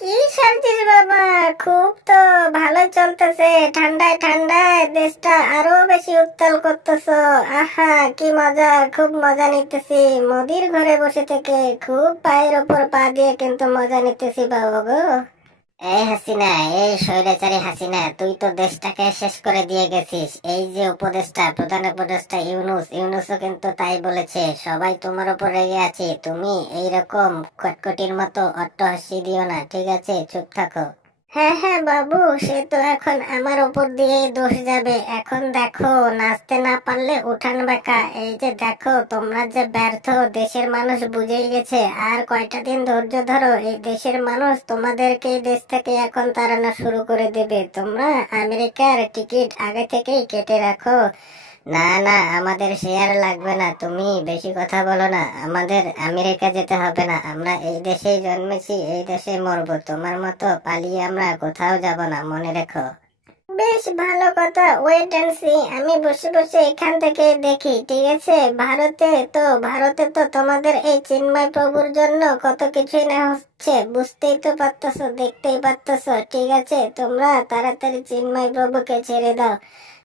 কি সার্জিস বাবা, খুব তো ভালো চলতেছে। ঠান্ডায় ঠান্ডায় দেশটা আরো বেশি উত্তাল করতেছো। আহা, কি মজা, খুব মজা নিতেছি। মোদির ঘরে বসে থেকে খুব পায়ের ওপর পা দিয়ে কিন্তু মজা নিতেছি বাবা গো। এই হাসিনা, এই স্বৈরাচারী হাসিনা, তুই তো দেশটাকে শেষ করে দিয়ে গেছিস। এই যে উপদেষ্টা, প্রধান উপদেষ্টা ইউনুসও কিন্তু তাই বলেছে। সবাই তোমার উপর রেগে আছে, তুমি এইরকম খটখটির মতো অট্টহাসি দিও না, ঠিক আছে? চুপ থাকো। হ্যাঁ হ্যাঁ বাবু, সে তো এখন আমার উপর দিয়েই দোষ যাবে। এখন দেখো, নাচতে না পারলে উঠান বাঁকা। এই যে দেখো, তোমরা যে ব্যর্থ, দেশের মানুষ বুঝেই গেছে। আর কয়টা দিন ধৈর্য ধরো, এই দেশের মানুষ তোমাদেরকে এই দেশ থেকে এখন তাড়ানো শুরু করে দেবে। তোমরা আমেরিকার টিকিট আগে থেকেই কেটে রাখো। না না, আমাদের শেয়ার লাগবে না। তুমি বেশি কথা বলো না। আমাদের আমেরিকা যেতে হবে না, আমরা এই দেশেই জন্মেছি, এই দেশে মরবো। তোমার মতো পালিয়ে আমরা কোথাও যাব না, মনে রেখো। বেশ ভালো কথা, ওয়েট এন্ড সি। আমি বসে বসে এখান থেকে দেখি, ঠিক আছে? ভারতে তো তোমাদের এই চিন্ময় প্রভুর জন্য কত কিছুই না হচ্ছে, বুঝতেই তো পারতেছো, দেখতেই পারতেছো। ঠিক আছে, তোমরা তাড়াতাড়ি চিন্ময় প্রভুকে ছেড়ে দাও।